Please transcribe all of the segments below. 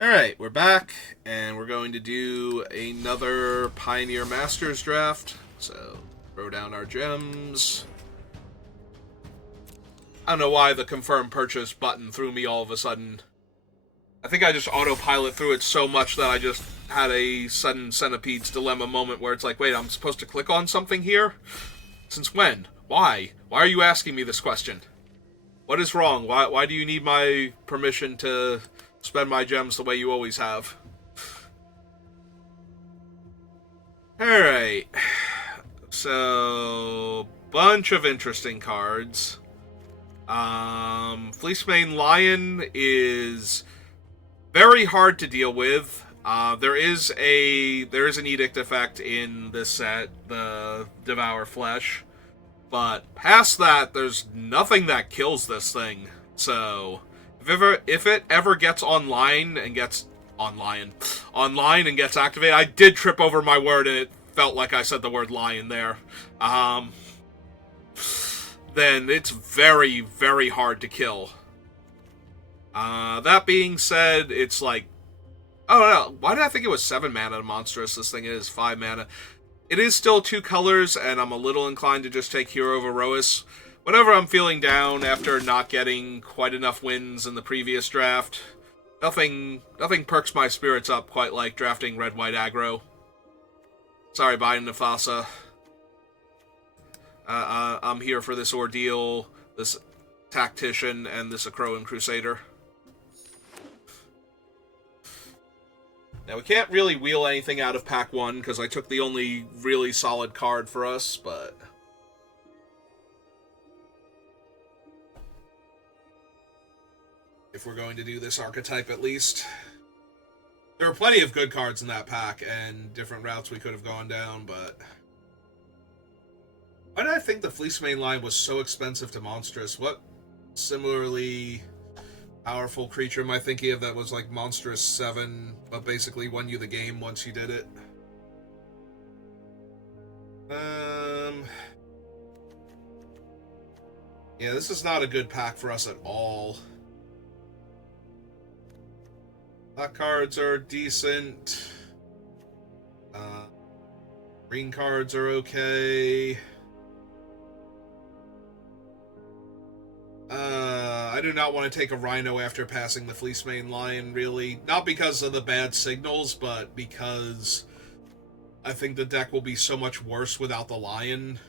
Alright, we're back, and we're going to do another Pioneer Masters draft. So, throw down our gems. I don't know why the confirm purchase button threw me all of a sudden. I think I just autopilot through it so much that I just had a sudden Centipede's Dilemma moment where it's like, wait, I'm supposed to click on something here? Since when? Why? Why are you asking me this question? What is wrong? Why do you need my permission to spend my gems the way you always have? Alright. So, bunch of interesting cards. Fleecemane Lion is very hard to deal with. There is an edict effect in this set, the Devour Flesh. But past that, there's nothing that kills this thing. So, if it ever gets online and gets activated, I did trip over my word and it felt like I said the word lion there. Then it's very, very hard to kill. That being said, it's like, oh no, why did I think it was 7 mana monstrous? This thing is 5 mana. It is still 2 colors, and I'm a little inclined to just take Hero of Iroas. Whenever I'm feeling down after not getting quite enough wins in the previous draft, nothing perks my spirits up quite like drafting red-white aggro. Sorry, Biden Nefasa. I'm here for this ordeal, this Tactician, and this Akroan Crusader. Now, we can't really wheel anything out of pack 1, because I took the only really solid card for us, but... if we're going to do this archetype, at least. There were plenty of good cards in that pack, and different routes we could have gone down, but... why did I think the Fleecemane line was so expensive to monstrous? What similarly powerful creature am I thinking of that was like monstrous 7, but basically won you the game once you did it? Yeah, this is not a good pack for us at all. Black cards are decent. Green cards are okay. I do not want to take a Rhino after passing the Fleecemane Lion, really. Not because of the bad signals, but because I think the deck will be so much worse without the Lion.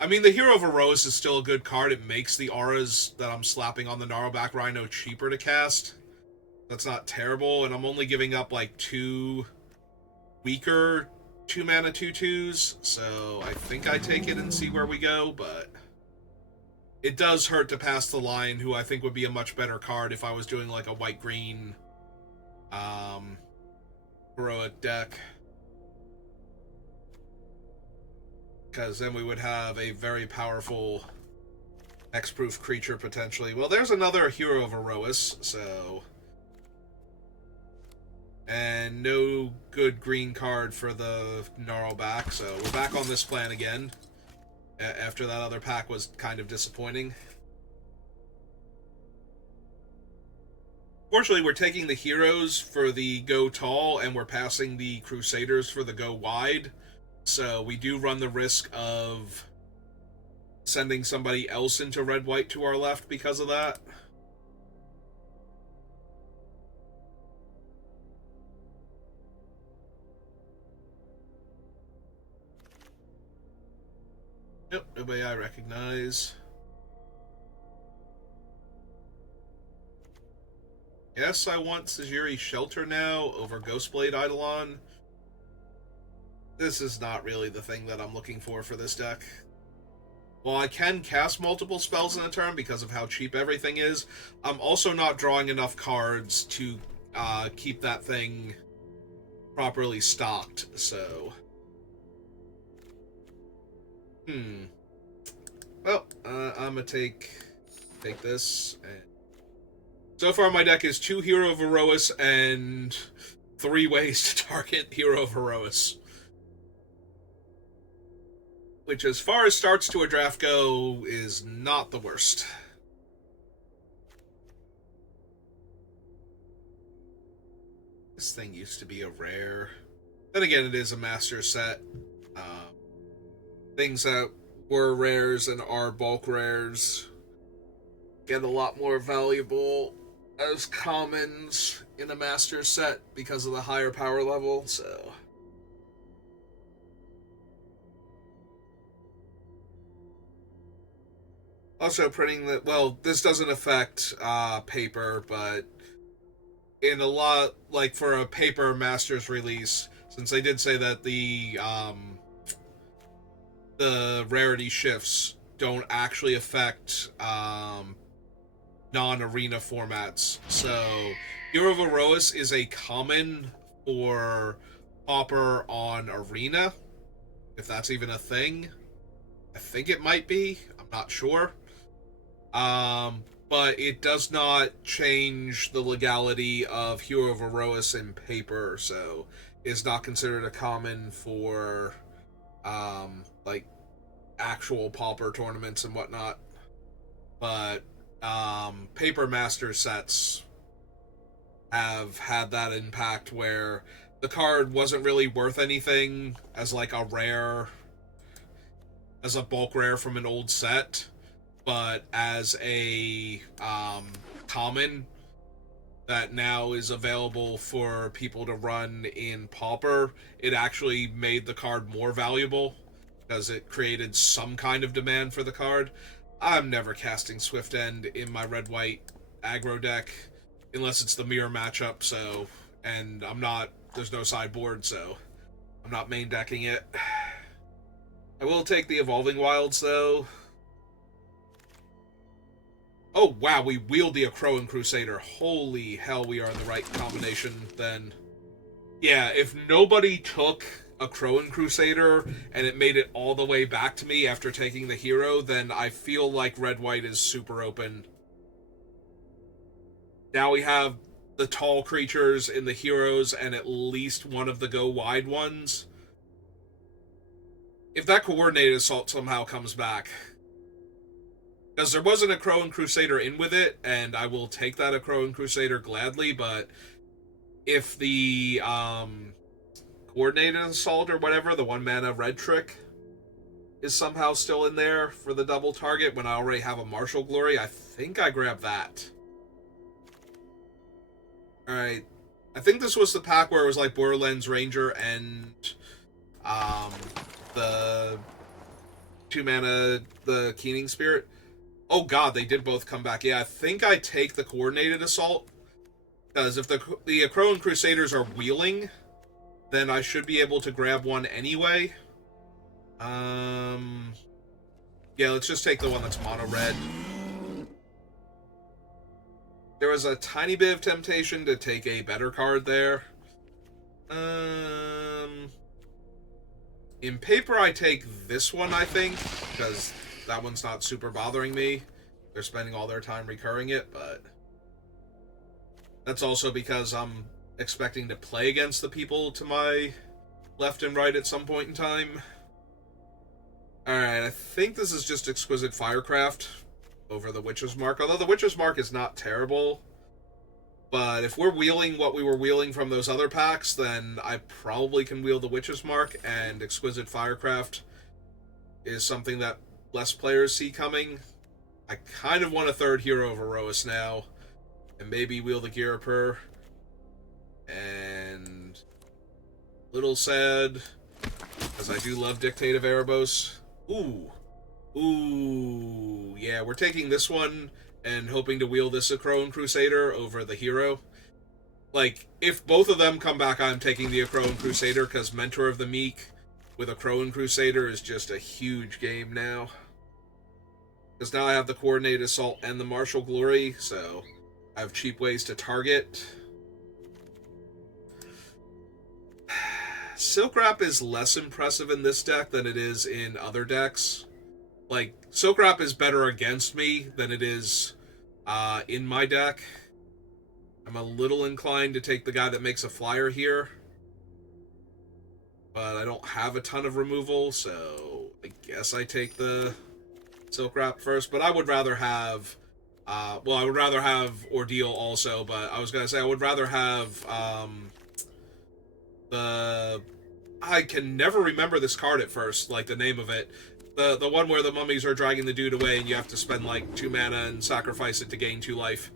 I mean, the Hero of Iroas is still a good card. It makes the auras that I'm slapping on the Gnarlback Rhino cheaper to cast. That's not terrible, and I'm only giving up, like, 2 weaker 2-mana 2/2s, so I think I take it and see where we go, but... it does hurt to pass the Lion, who I think would be a much better card if I was doing like a white-green heroic deck. Because then we would have a very powerful X-proof creature, potentially. Well, there's another Hero of Iroas, so... and no good green card for the Gnarlback, so we're back on this plan again. After that other pack was kind of disappointing. Fortunately, we're taking the heroes for the go tall, and we're passing the Crusaders for the go wide. So we do run the risk of sending somebody else into red-white to our left because of that. Nope, nobody I recognize. Yes, I want Sajiri Shelter now over Ghostblade Eidolon. This is not really the thing that I'm looking for this deck. While I can cast multiple spells in a turn because of how cheap everything is, I'm also not drawing enough cards to keep that thing properly stocked, so... well, I'm gonna take this. And so far, my deck is 2 Hero of Iroas and 3 ways to target Hero of Iroas. Which, as far as starts to a draft go, is not the worst. This thing used to be a rare. Then again, it is a master set. Things that were rares and are bulk rares get a lot more valuable as commons in a master set because of the higher power level, so... Also, printing the... Well, this doesn't affect paper, but in a lot... Like, for a paper Masters release, since they did say that the rarity shifts don't actually affect non-arena formats. So, Hero of Iroas is a common for Pauper on Arena, if that's even a thing. I think it might be. I'm not sure. But it does not change the legality of Hero of Iroas in paper, so it's not considered a common for, like, actual Pauper tournaments and whatnot. But, paper master sets have had that impact where the card wasn't really worth anything as, like, a rare, as a bulk rare from an old set, but as a common that now is available for people to run in Pauper, it actually made the card more valuable because it created some kind of demand for the card. I'm never casting Swift End in my red-white aggro deck unless it's the mirror matchup, so... And I'm not... There's no sideboard, so I'm not main decking it. I will take the Evolving Wilds, though. Oh, wow, we wield the Akroan Crusader. Holy hell, we are in the right combination, then. Yeah, if nobody took Akroan Crusader and it made it all the way back to me after taking the hero, then I feel like red-white is super open. Now we have the tall creatures in the heroes and at least one of the go-wide ones. If that Coordinated Assault somehow comes back... Because there was an Akroan Crusader in with it, and I will take that Akroan Crusader gladly, but if the Coordinated Assault or whatever, the 1-mana red trick, is somehow still in there for the double target when I already have a Martial Glory, I think I grab that. Alright. I think this was the pack where it was like Borderlands Ranger and the 2-mana, the Keening Spirit. Oh god, they did both come back. Yeah, I think I take the Coordinated Assault. Because if the Akroan Crusaders are wheeling, then I should be able to grab one anyway. Yeah, let's just take the one that's mono-red. There was a tiny bit of temptation to take a better card there. In paper, I take this one, I think, because... that one's not super bothering me. They're spending all their time recurring it, but... that's also because I'm expecting to play against the people to my left and right at some point in time. Alright, I think this is just Exquisite Firecraft over the Witch's Mark. Although the Witch's Mark is not terrible. But if we're wheeling what we were wheeling from those other packs, then I probably can wheel the Witch's Mark, and Exquisite Firecraft is something that less players see coming. I kind of want a third Hero of Iroas now, and maybe wheel the Girapur. And little sad, because I do love Dictate of Erebos. Ooh, yeah, we're taking this one and hoping to wheel this Akroan Crusader over the hero. Like, if both of them come back, I'm taking the Akroan Crusader, because Mentor of the Meek with Akroan Crusader is just a huge game now. Because now I have the Coordinated Assault and the Martial Glory, so I have cheap ways to target. Silk Wrap is less impressive in this deck than it is in other decks. Like, Silk Wrap is better against me than it is in my deck. I'm a little inclined to take the guy that makes a flyer here. But I don't have a ton of removal, so I guess I take the Silk Wrap first. But I would rather have... well, I would rather have Ordeal also, but I was going to say I would rather have I can never remember this card at first, like the name of it. The one where the mummies are dragging the dude away and you have to spend like 2 mana and sacrifice it to gain 2 life.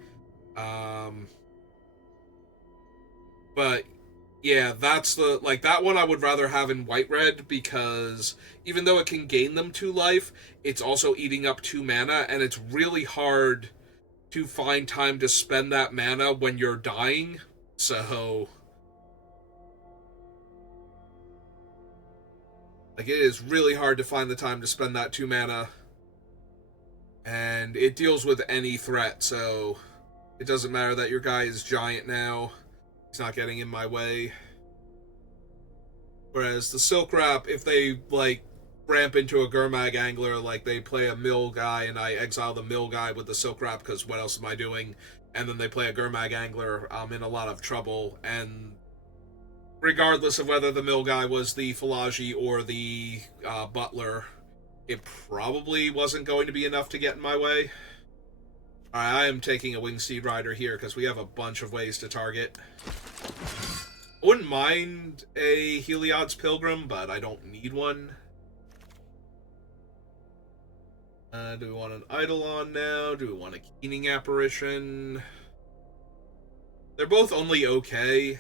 But yeah, that's the, like, that one I would rather have in white-red, because even though it can gain them 2 life, it's also eating up 2 mana, and it's really hard to find time to spend that mana when you're dying. So, like, it is really hard to find the time to spend that 2 mana. And it deals with any threat, so it doesn't matter that your guy is giant now. He's not getting in my way. Whereas the Silk Wrap, if they, like, ramp into a Gurmag Angler, like, they play a mill guy and I exile the mill guy with the Silk Wrap, because what else am I doing? And then they play a Gurmag Angler, I'm in a lot of trouble. And regardless of whether the mill guy was the Falaji or the Butler, it probably wasn't going to be enough to get in my way. Alright, I am taking a Wingsteed Rider here, because we have a bunch of ways to target. I wouldn't mind a Heliod's Pilgrim, but I don't need one. Do we want an Eidolon now? Do we want a Keening Apparition? They're both only okay.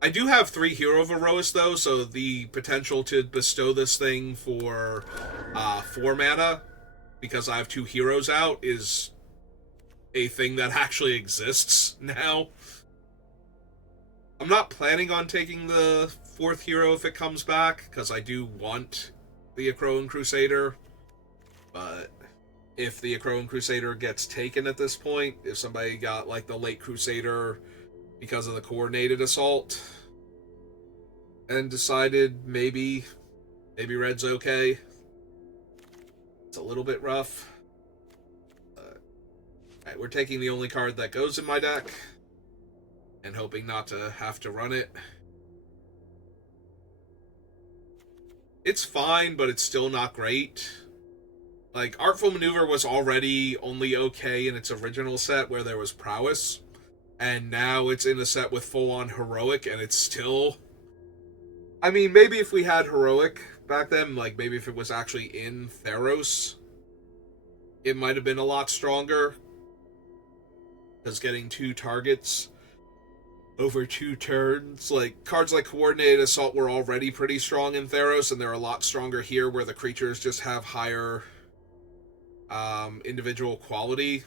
I do have 3 Hero of Iroas, though, so the potential to bestow this thing for 4 mana, because I have 2 heroes out, is a thing that actually exists now. I'm not planning on taking the 4th hero if it comes back, because I do want the Akroan Crusader. But if the Akroan Crusader gets taken at this point, if somebody got, like, the late Crusader because of the coordinated assault, and decided maybe red's okay, it's a little bit rough. Alright, we're taking the only card that goes in my deck, and hoping not to have to run it. It's fine, but it's still not great. Like, Artful Maneuver was already only okay in its original set where there was Prowess, and now it's in a set with full-on Heroic, and it's still... I mean, maybe if we had Heroic back then, like, maybe if it was actually in Theros, it might have been a lot stronger, because getting 2 targets over 2 turns, like, cards like Coordinated Assault were already pretty strong in Theros, and they're a lot stronger here, where the creatures just have higher individual quality,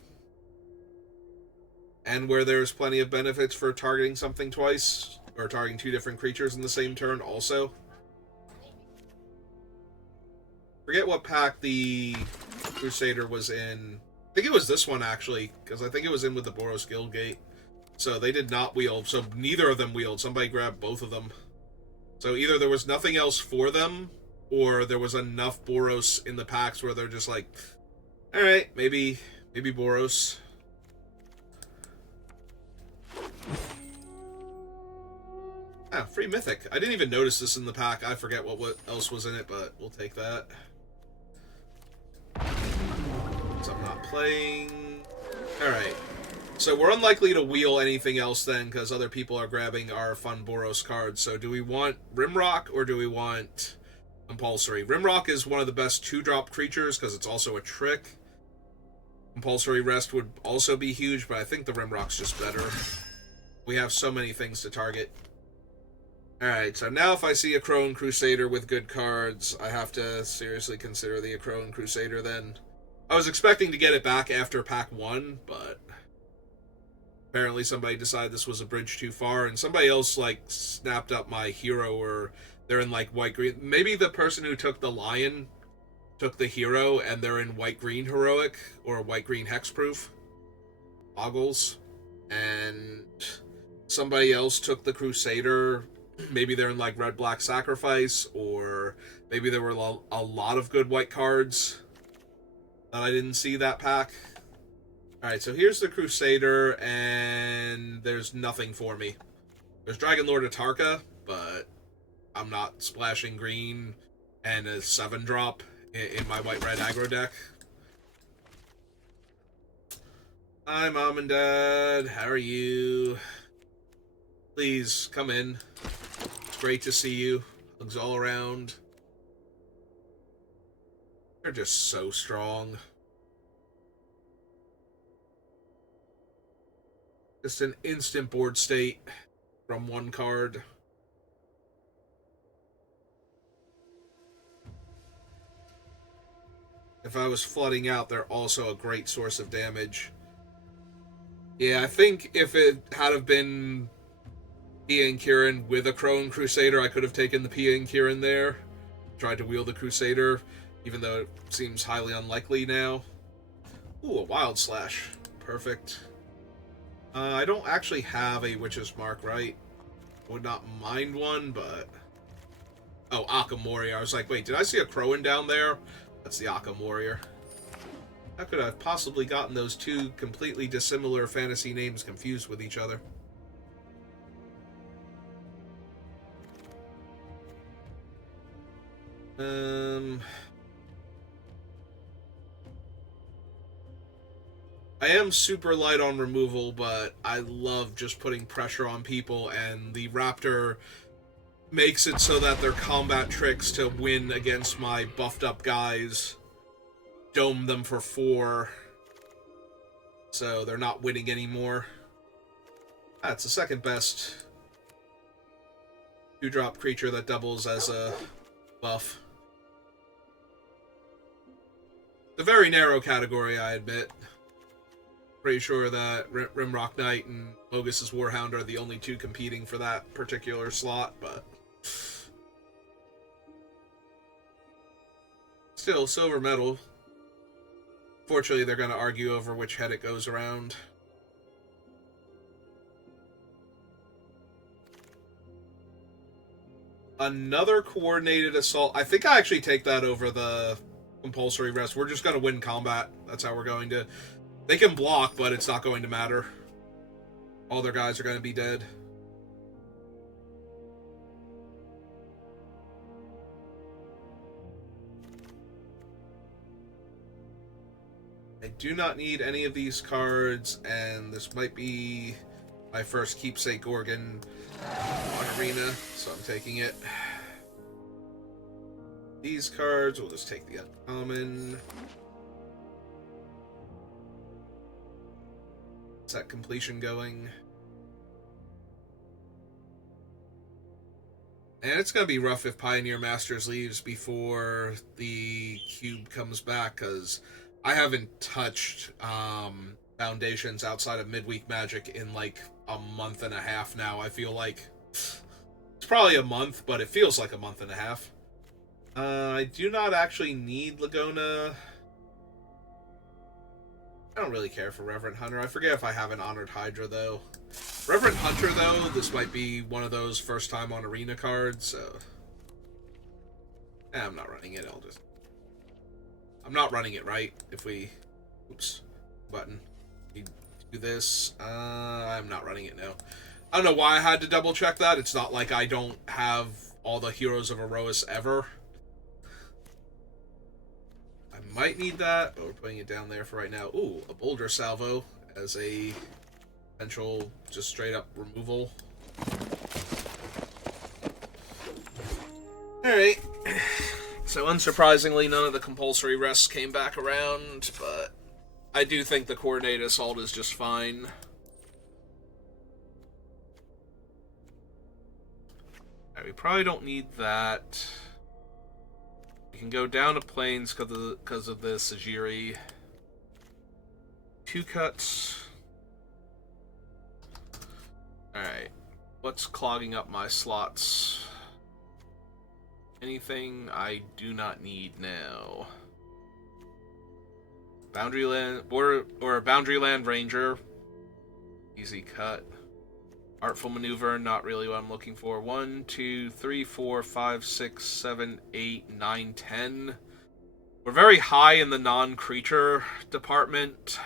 and where there's plenty of benefits for targeting something twice, or targeting 2 different creatures in the same turn also. Forget what pack the Crusader was in. I think it was this one, actually, because I think it was in with the Boros Guildgate. So they did not wield, so neither of them wield. Somebody grabbed both of them. So either there was nothing else for them, or there was enough Boros in the packs where they're just like, alright, maybe Boros. Ah, free Mythic. I didn't even notice this in the pack. I forget what else was in it, but we'll take that. So I'm not playing. Alright. So we're unlikely to wheel anything else then, because other people are grabbing our fun Boros cards. So do we want Rimrock, or do we want Compulsory? Rimrock is one of the best 2-drop creatures, because it's also a trick. Compulsory Rest would also be huge, but I think the Rimrock's just better. We have so many things to target. Alright, so now if I see a Akroan Crusader with good cards, I have to seriously consider the Akroan Crusader then. I was expecting to get it back after pack 1, but apparently somebody decided this was a bridge too far, and somebody else, like, snapped up my hero, or they're in, like, white-green. Maybe the person who took the Lion took the hero, and they're in white-green Heroic, or white-green Hexproof. Boggles. And somebody else took the Crusader. Maybe they're in, like, red-black Sacrifice, or maybe there were a lot of good white cards that I didn't see that pack. Alright, so here's the Crusader, and there's nothing for me. There's Dragon Lord Atarka, but I'm not splashing green and a 7-drop in my white-red aggro deck. Hi, Mom and Dad. How are you? Please, come in. Great to see you. Hugs all around. They're just so strong. Just an instant board state from one card. If I was flooding out, they're also a great source of damage. Yeah, I think if it had have been Pia and Kieran with a Crone Crusader, I could have taken the Pia and Kieran there. Tried to wield the Crusader, even though it seems highly unlikely now. Ooh, a Wild Slash. Perfect. I don't actually have a Witch's Mark, right? Would not mind one, but... Oh, Occam Warrior. I was like, wait, did I see a Crowan down there? That's the Occam Warrior. How could I have possibly gotten those two completely dissimilar fantasy names confused with each other? I am super light on removal, but I love just putting pressure on people, and the Raptor makes it so that their combat tricks to win against my buffed up guys dome them for 4, so they're not winning anymore. That's the second best 2-drop creature that doubles as a buff. The very narrow category, I admit. Pretty sure that Rimrock Knight and Mogus's Warhound are the only two competing for that particular slot, but... Still, silver medal. Fortunately, they're going to argue over which head it goes around. Another coordinated assault. I think I actually take that over the compulsory rest. We're just going to win combat. That's how we're going to... They can block, but it's not going to matter. All their guys are going to be dead. I do not need any of these cards, and this might be my first keepsake Gorgon on Arena, so I'm taking it. These cards, we'll just take the uncommon. Set completion going. And it's going to be rough if Pioneer Masters leaves before the cube comes back, because I haven't touched Foundations outside of Midweek Magic in like a month and a half now. I feel like it's probably a month, but it feels like a month and a half. I do not actually need Lagona. I don't really care for Reverend Hunter. I forget if I have an Honored Hydra, though. Reverend Hunter, though, this might be one of those first time on Arena cards, so... I'm not running it, I'm not running it, right? If we... Oops. Button. We do this. I'm not running it now. I don't know why I had to double check that. It's not like I don't have all the Heroes of Iroas ever. I might need that, but we're putting it down there for right now. Ooh, a Boulder Salvo as a potential just straight up removal. Alright. So unsurprisingly, none of the compulsory rests came back around, but I do think the Coordinated Assault is just fine. Alright, we probably don't need that. We can go down to Plains because of the Sajiri. 2 cuts. Alright. What's clogging up my slots? Anything I do not need now. Boundary Land... Or Boundary Land Ranger. Easy cut. Artful Maneuver, not really what I'm looking for. 1, 2, 3, 4, 5, 6, 7, 8, 9, 10. We're very high in the non-creature department.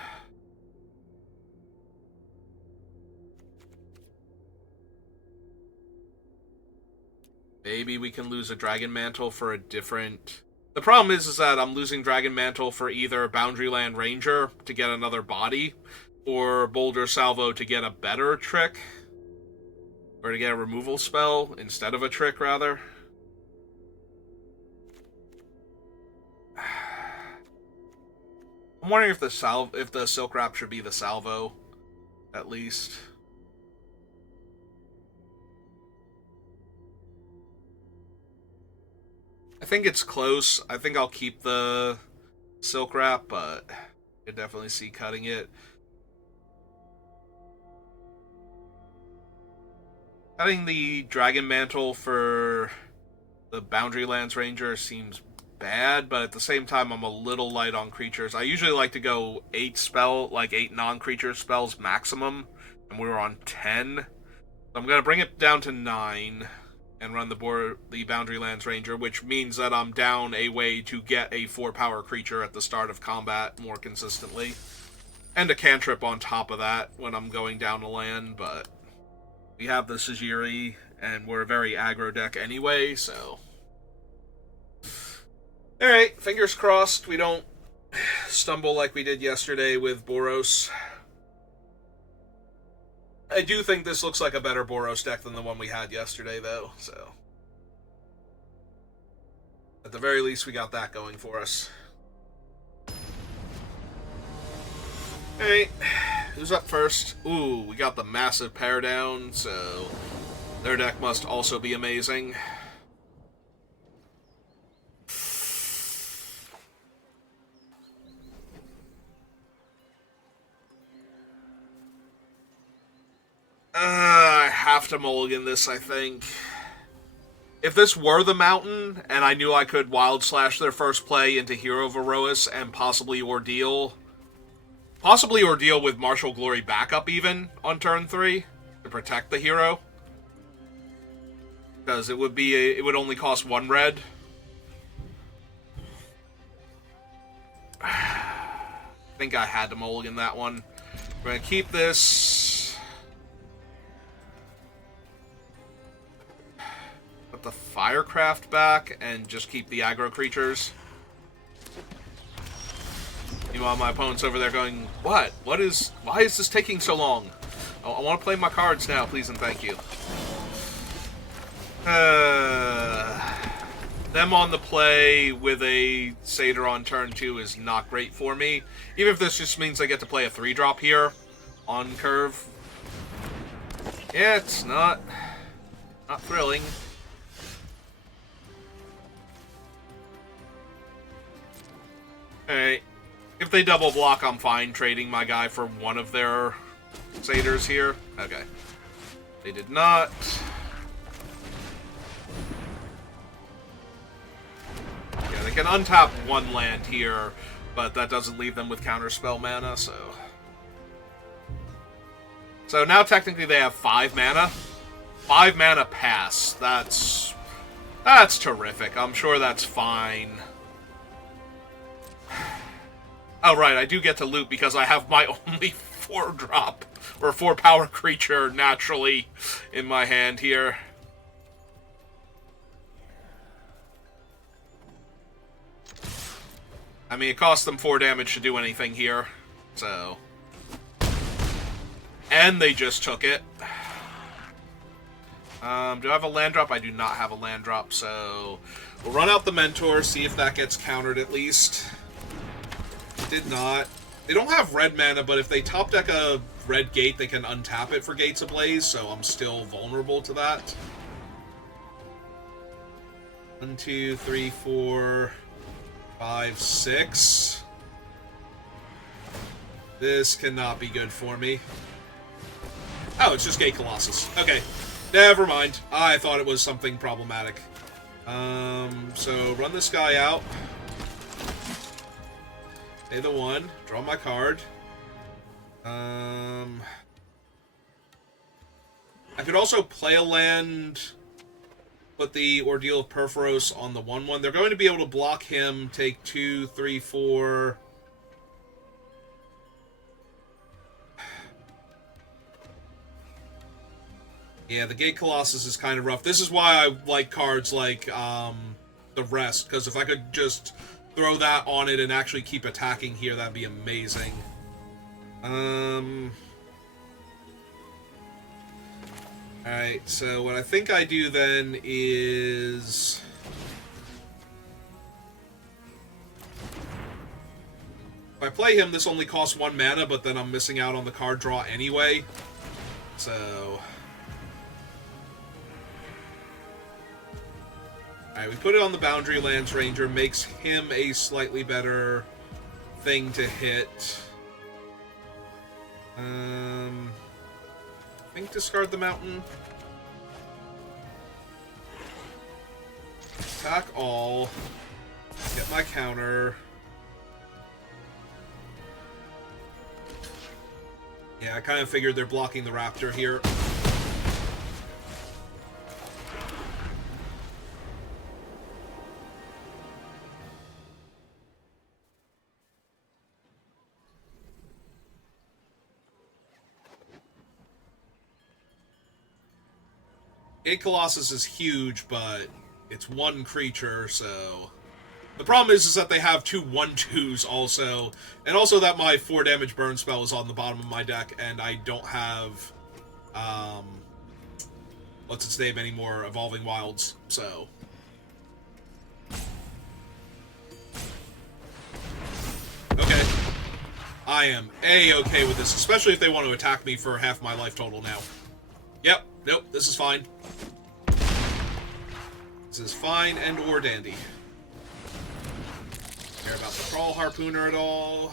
Maybe we can lose a Dragon Mantle for a different... The problem is that I'm losing Dragon Mantle for either Boundary Land Ranger to get another body, or Boulder Salvo to get a better trick. Or Or to get a removal spell instead of a trick, rather. I'm wondering if the Silk Wrap should be the salvo, at least. I think it's close. I think I'll keep the Silk Wrap, but I could definitely see cutting it. Cutting the Dragon Mantle for the Boundary Lands Ranger seems bad, but at the same time, I'm a little light on creatures. I usually like to go 8 non-creature spells maximum, and we were on 10. So I'm going to bring it down to 9 and run the Boundary Lands Ranger, which means that I'm down a way to get a 4-power creature at the start of combat more consistently. And a cantrip on top of that when I'm going down a land, but we have the Sajiri, and we're a very aggro deck anyway, so... Alright, fingers crossed we don't stumble like we did yesterday with Boros. I do think this looks like a better Boros deck than the one we had yesterday, though, so... At the very least, we got that going for us. Alright, who's up first? Ooh, we got the massive pair down, so... Their deck must also be amazing. I have to mulligan this, I think. If this were the Mountain, and I knew I could Wild Slash their first play into Hero of Iroas and possibly Ordeal with Martial Glory backup even on turn 3 to protect the hero. Because it would only cost 1 red. I think I had to mulligan that one. We're going to keep this. Put the Firecraft back and just keep the aggro creatures. Meanwhile, my opponent's over there going, what? Why is this taking so long? I want to play my cards now, please and thank you. Them on the play with a Satyr on turn 2 is not great for me. Even if this just means I get to play a 3-drop here on curve. Yeah, it's not thrilling. Alright. If they double block, I'm fine trading my guy for one of their Satyrs here. Okay. They did not. Yeah, they can untap 1 land here, but that doesn't leave them with counterspell mana, so... So now technically they have 5 mana. 5 mana pass. That's terrific. I'm sure that's fine. Oh, right, I do get to loot because I have my only 4-drop, or 4-power creature naturally in my hand here. I mean, it costs them 4 damage to do anything here, so... And they just took it. Do I have a land drop? I do not have a land drop, so... We'll run out the Mentor, see if that gets countered at least. Did not. They don't have red mana, but if they top deck a red gate, they can untap it for Gates Ablaze, so I'm still vulnerable to that. 1, 2, 3, 4, 5, 6. This cannot be good for me. Oh, it's just Gate Colossus. Okay. Never mind. I thought it was something problematic. So run this guy out. Pay the 1. Draw my card. I could also play a land, put the Ordeal of Perforos on the 1/1. They're going to be able to block him, take 2, 3, 4... Yeah, the Gate Colossus is kind of rough. This is why I like cards like the Rest, because if I could just throw that on it and actually keep attacking here, that'd be amazing. Alright, so what I think I do then is... if I play him, this only costs 1 mana, but then I'm missing out on the card draw anyway. So... alright, we put it on the Boundary Lands Ranger, makes him a slightly better thing to hit. I think discard the mountain. Attack all. Get my counter. Yeah, I kind of figured they're blocking the Raptor here. Gate Colossus is huge, but it's 1 creature, so... the problem is that they have 2 1/2s also, and also that my 4 damage burn spell is on the bottom of my deck, and I don't have, what's its name anymore, Evolving Wilds, so... okay. I am A-okay with this, especially if they want to attack me for half my life total now. Yep, nope, this is fine. This is fine and or dandy. Care about the Crawl Harpooner at all.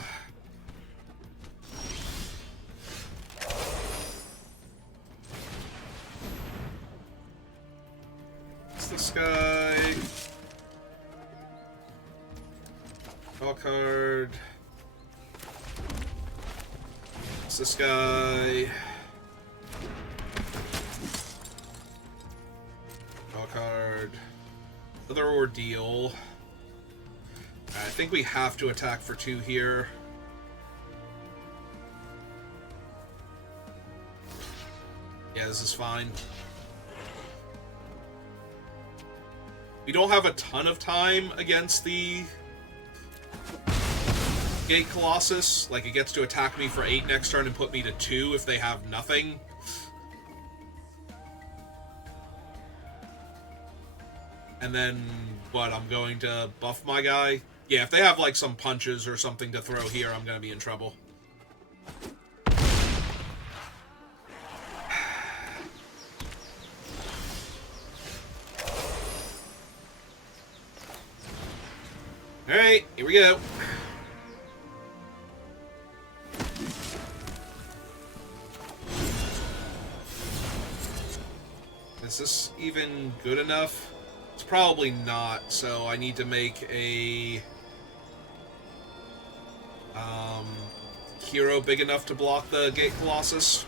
It's this guy. Draw card. It's this guy. Draw card. Another Ordeal. I think we have to attack for 2 here. Yeah, this is fine. We don't have a ton of time against the Gate Colossus. Like, it gets to attack me for 8 next turn and put me to 2 if they have nothing. And then, what, I'm going to buff my guy? Yeah, if they have, like, some punches or something to throw here, I'm gonna be in trouble. Alright, here we go. Is this even good enough? It's probably not, so I need to make a hero big enough to block the Gate Colossus.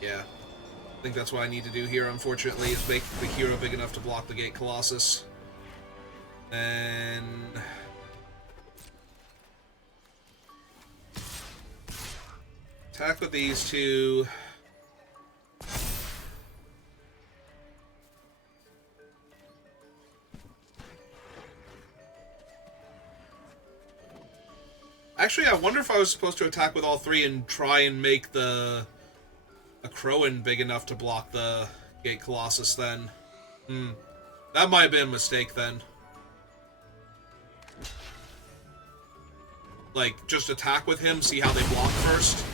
Yeah. I think that's what I need to do here, unfortunately, is make the hero big enough to block the Gate Colossus. And... attack with these 2. Actually, I wonder if I was supposed to attack with all 3 and try and make a Crowan big enough to block the Gate Colossus then. That might have been a mistake then. Like, just attack with him, see how they block first.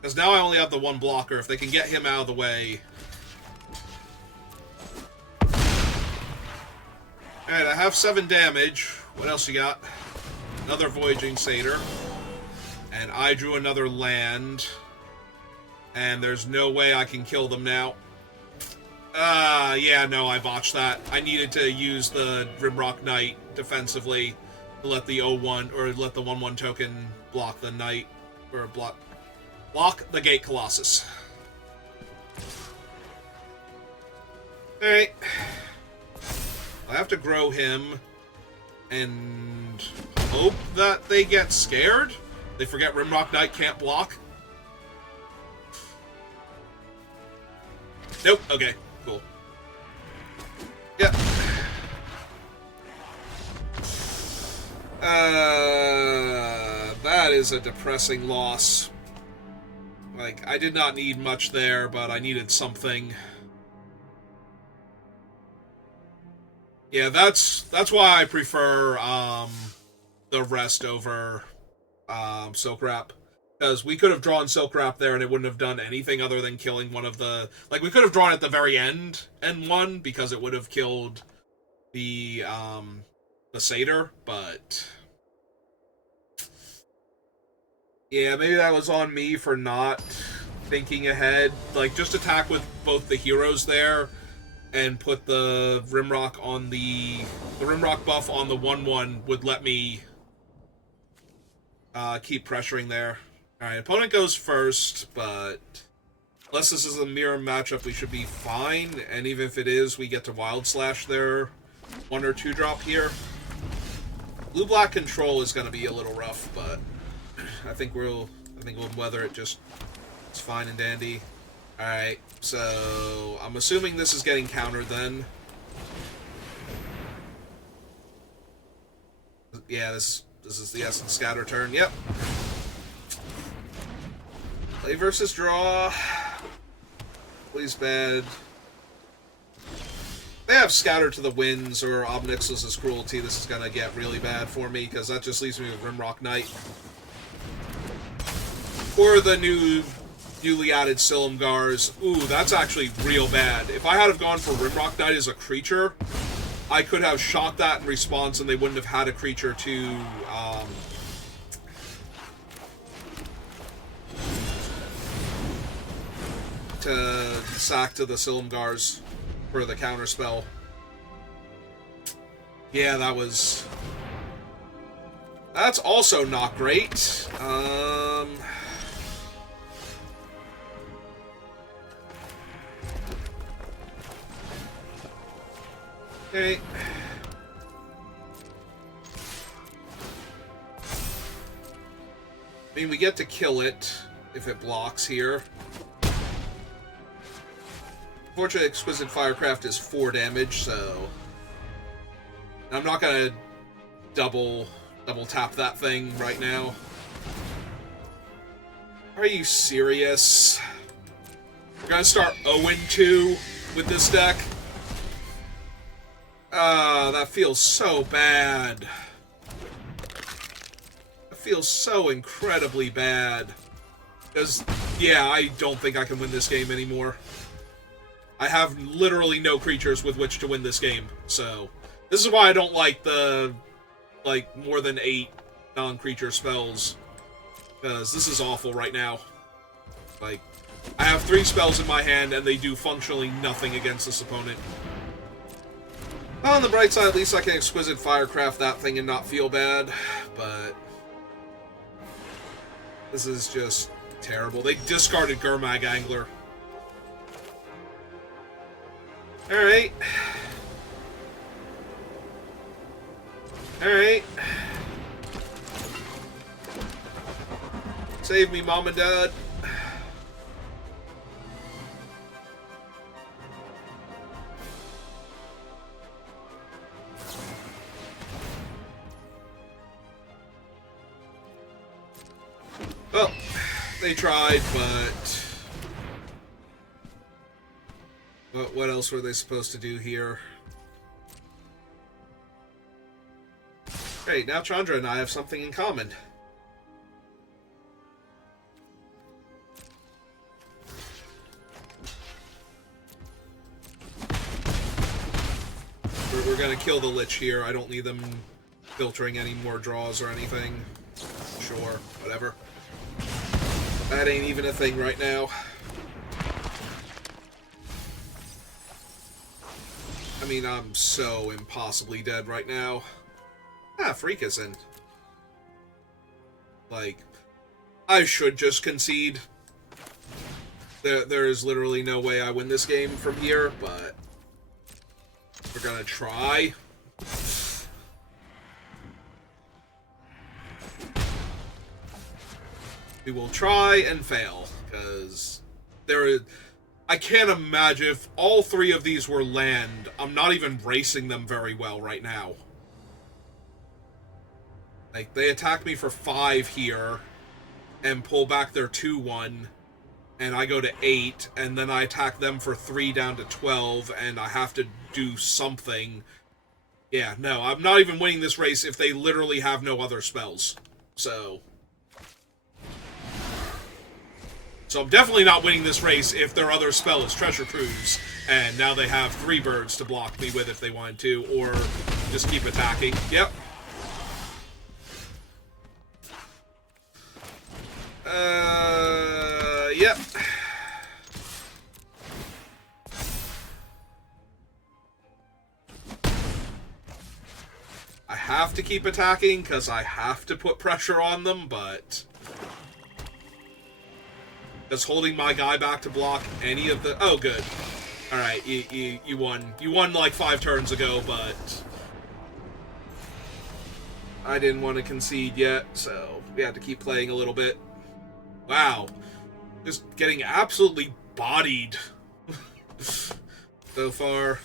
Because now I only have the 1 blocker. If they can get him out of the way... alright, I have 7 damage. What else you got? Another Voyaging Satyr. And I drew another land. And there's no way I can kill them now. Yeah, no, I botched that. I needed to use the Grimrock Knight defensively to let the 0-1, or let the 1-1 token block the Knight, or block the Gate Colossus. Alright. I have to grow him and hope that they get scared. They forget Rimrock Knight can't block. Nope. Okay. Cool. Yep. is a depressing loss. Like, I did not need much there, but I needed something. Yeah, that's why I prefer the rest over Silk Wrap. Because we could have drawn Silk Wrap there and it wouldn't have done anything other than killing one of the... Like, we could have drawn at the very end and won, because it would have killed the Satyr, but... Yeah, maybe that was on me for not thinking ahead. Like, just attack with both the heroes there and put the Rimrock on the Rimrock buff on the 1/1 would let me keep pressuring there. Alright, opponent goes first, but unless this is a mirror matchup, we should be fine. And even if it is, we get to Wild Slash their 1 or 2 drop here. Blue-black control is going to be a little rough, but I think we'll weather it just... It's fine and dandy. Alright, so I'm assuming this is getting countered then. Yeah, this is the Essence Scatter turn. Yep. Play versus draw. Please bad. They have Scatter to the Winds or Obnixlus's Cruelty. This is gonna get really bad for me, because that just leaves me with Rimrock Knight. Or the newly added Silumgars. Ooh, that's actually real bad. If I had have gone for Rimrock Knight as a creature, I could have shot that in response and they wouldn't have had a creature to sack to the Silumgars for the counterspell. Yeah, that's also not great. Okay. I mean, we get to kill it if it blocks here. Fortunately, Exquisite Firecraft is 4 damage, so... I'm not gonna double tap that thing right now. Are you serious? We're gonna start 0-2 with this deck? That feels so bad. That feels so incredibly bad. Because, yeah, I don't think I can win this game anymore. I have literally no creatures with which to win this game, so... This is why I don't like the, more than 8 non-creature spells. Because this is awful right now. Like, I have 3 spells in my hand, and they do functionally nothing against this opponent. Well, on the bright side, at least I can Exquisite Firecraft that thing and not feel bad, but... This is just terrible. They discarded Gurmag Angler. Alright. Alright. Save me, Mom and Dad. Well, they tried, but what else were they supposed to do here? Great, now Chandra and I have something in common. We're gonna kill the Lich here. I don't need them filtering any more draws or anything. Sure, whatever. That ain't even a thing right now. I mean, I'm so impossibly dead right now. Ah, Freak isn't. Like, I should just concede. There is literally no way I win this game from here, but we're gonna try. We will try and fail, because I can't imagine if all 3 of these were land. I'm not even racing them very well right now. Like, they attack me for 5 here and pull back their 2-1, and I go to 8, and then I attack them for 3 down to 12, and I have to do something. Yeah, no, I'm not even winning this race if they literally have no other spells. So I'm definitely not winning this race if their other spell is Treasure Cruise, and now they have 3 birds to block me with if they wanted to, or just keep attacking. Yep. Yep. I have to keep attacking because I have to put pressure on them, but just holding my guy back to block any of the... Oh, good. Alright, you won. You won like 5 turns ago, but I didn't want to concede yet, so we had to keep playing a little bit. Wow. Just getting absolutely bodied so far.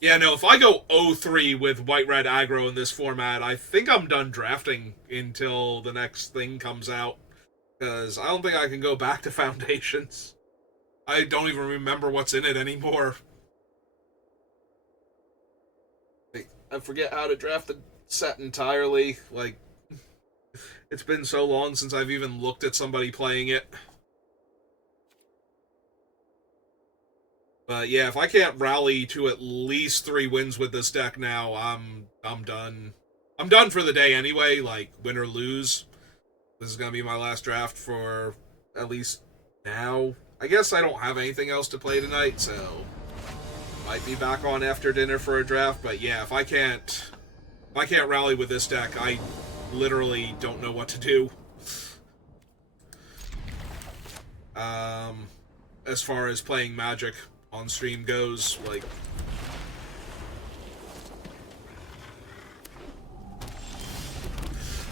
Yeah, no, if I go 0-3 with white-red aggro in this format, I think I'm done drafting until the next thing comes out. Because I don't think I can go back to Foundations. I don't even remember what's in it anymore. I forget how to draft the set entirely. Like, it's been so long since I've even looked at somebody playing it. But yeah, if I can't rally to at least 3 wins with this deck now, I'm done. I'm done for the day anyway, like, win or lose. This is going to be my last draft for at least now. I guess I don't have anything else to play tonight, so might be back on after dinner for a draft. But yeah, if I can't rally with this deck, I literally don't know what to do. As far as playing Magic on stream goes, like...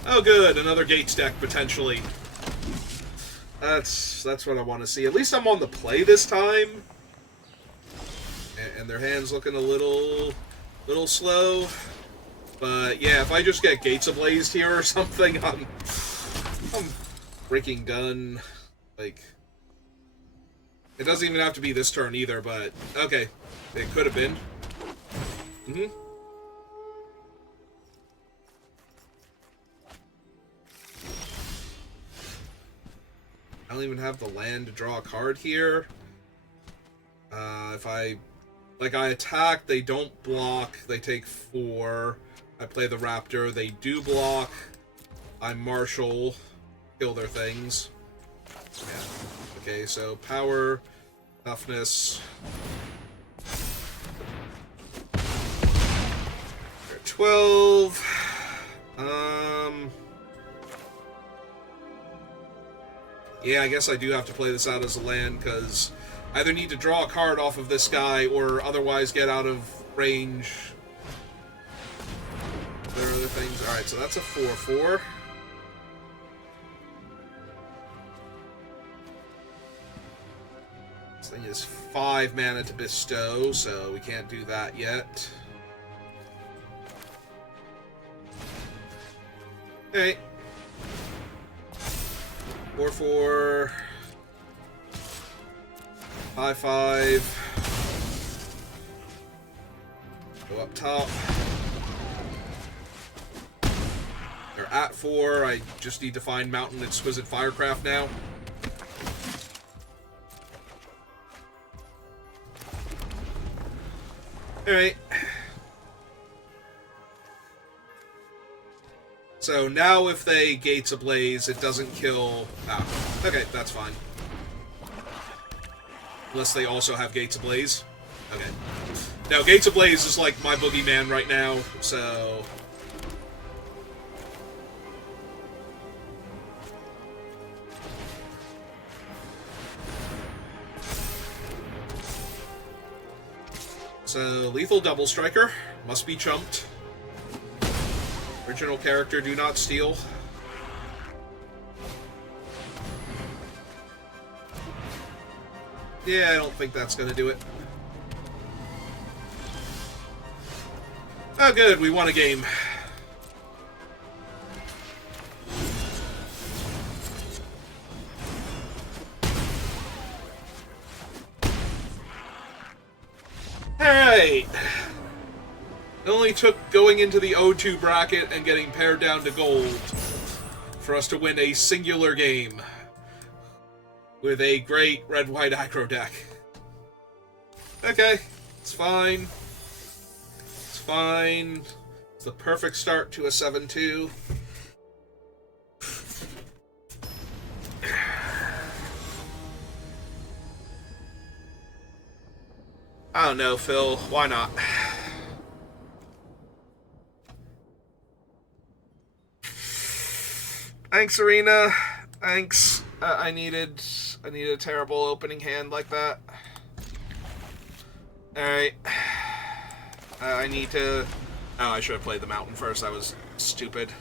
Oh, good, another Gates deck, potentially. That's what I want to see. At least I'm on the play this time. And their hand's looking a little slow. But yeah, if I just get Gates Ablaze here or something, I'm freaking done. Like, it doesn't even have to be this turn either, but okay. It could have been. I don't even have the land to draw a card here. If I attack, they don't block, they take 4. I play the Raptor, they do block. I marshal, kill their things. Yeah. Okay, so power, toughness. They're 12. Yeah, I guess I do have to play this out as a land, because I either need to draw a card off of this guy, or otherwise get out of range. There are other things. Alright, so that's a 4/4. This thing is 5 mana to bestow, so we can't do that yet. Okay. 4/4. 5/5. Go up top. They're at 4. I just need to find Mountain Exquisite Firecraft now. Alright. So now if they Gates Ablaze, it doesn't kill... Ah, okay, that's fine. Unless they also have Gates Ablaze. Okay. Now, Gates Ablaze is like my boogeyman right now, so... So, Lethal Double Striker. Must be chumped. Original character, do not steal. Yeah, I don't think that's gonna do it. Oh, good. We won a game. Alright. It only took going into the O2 bracket and getting pared down to gold for us to win a singular game with a great red-white aggro deck. Okay, it's fine. It's fine. It's the perfect start to a 7-2. I don't know, Phil. Why not? Thanks, Arena. Thanks. I needed a terrible opening hand like that. Alright. I need to... Oh, I should have played the mountain first. I was stupid.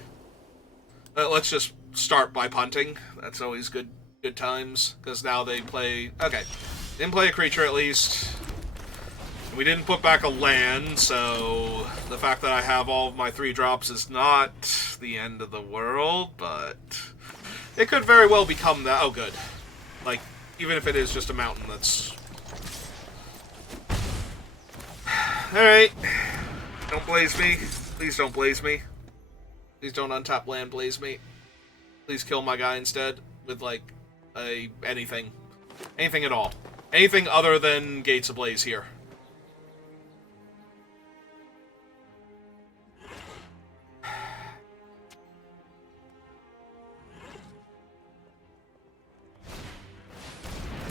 Let's just start by punting. That's always good times. Because now they play... Okay. Didn't play a creature, at least. We didn't put back a land, so the fact that I have all of my 3-drops is not the end of the world, but it could very well become that. Oh, good. Like, even if it is just a mountain, that's... Alright. Don't blaze me. Please don't blaze me. Please don't untap land blaze me. Please kill my guy instead with, like, anything. Anything at all. Anything other than Gates Ablaze here.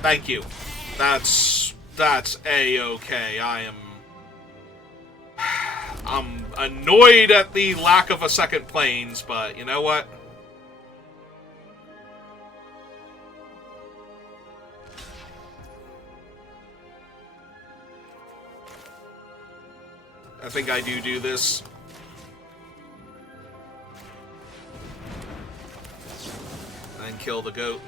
Thank you. That's A-okay. I'm annoyed at the lack of a second planes, but you know what? I think I do this. And kill the goat.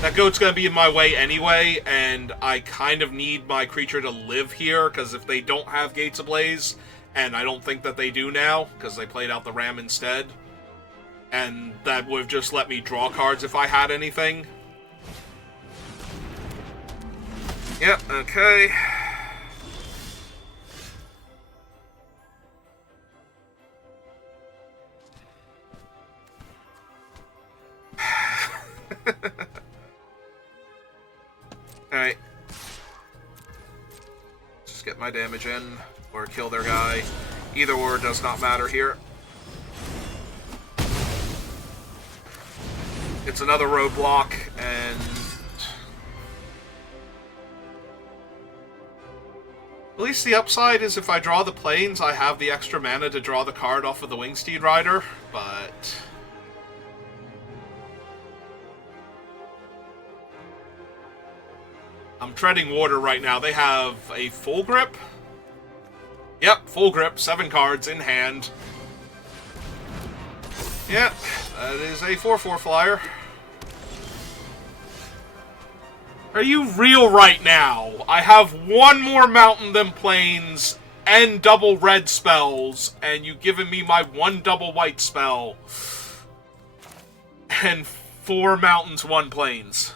That goat's gonna be in my way anyway, and I kind of need my creature to live here, because if they don't have Gates Ablaze, and I don't think that they do now, because they played out the ram instead, and that would have just let me draw cards if I had anything. Yep, okay. Alright. Just get my damage in, or kill their guy. Either or does not matter here. It's another roadblock, and... At least the upside is if I draw the planes, I have the extra mana to draw the card off of the Wingsteed Rider, but... I'm treading water right now. They have a full grip. Yep, full grip. 7 cards in hand. Yep, that is a 4/4 flyer. Are you real right now? I have one more mountain than planes and double red spells, and you giving me my 1 double white spell. And 4 mountains, 1 plains.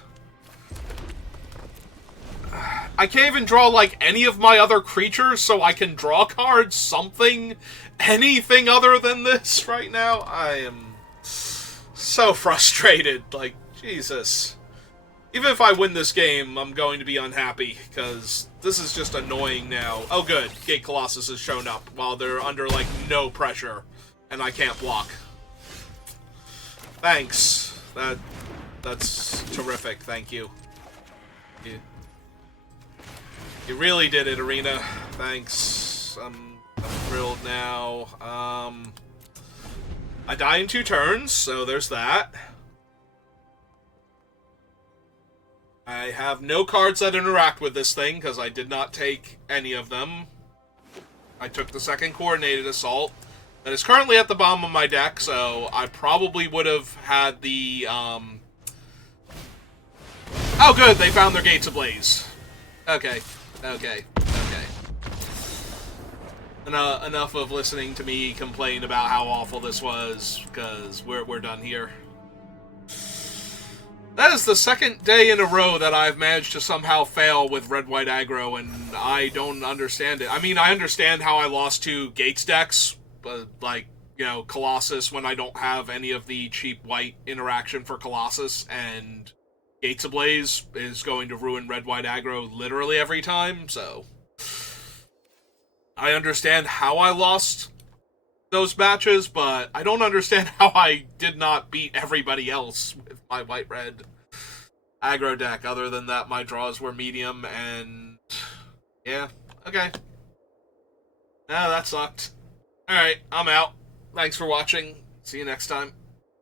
I can't even draw, like, any of my other creatures, so I can draw cards, something, anything other than this right now. I am so frustrated. Like, Jesus. Even if I win this game, I'm going to be unhappy, because this is just annoying now. Oh, good. Gate Colossus has shown up while they're under, like, no pressure, and I can't block. Thanks. That's terrific. Thank you. You really did it, Arena. Thanks. I'm thrilled now. I die in 2 turns, so there's that. I have no cards that interact with this thing, because I did not take any of them. I took the second Coordinated Assault. That is currently at the bottom of my deck, so I probably would have had the, Oh, good! They found their Gates Ablaze. Okay. Okay. Okay. enough of listening to me complain about how awful this was, because we're done here. That is the second day in a row that I've managed to somehow fail with red-white aggro, and I don't understand it. I mean, I understand how I lost to Gates decks, but, like, you know, Colossus, when I don't have any of the cheap white interaction for Colossus, and Gates Ablaze is going to ruin red-white aggro literally every time, so I understand how I lost those matches, but I don't understand how I did not beat everybody else with my white-red aggro deck. Other than that, my draws were medium, and yeah, okay. That sucked. Alright, I'm out. Thanks for watching. See you next time.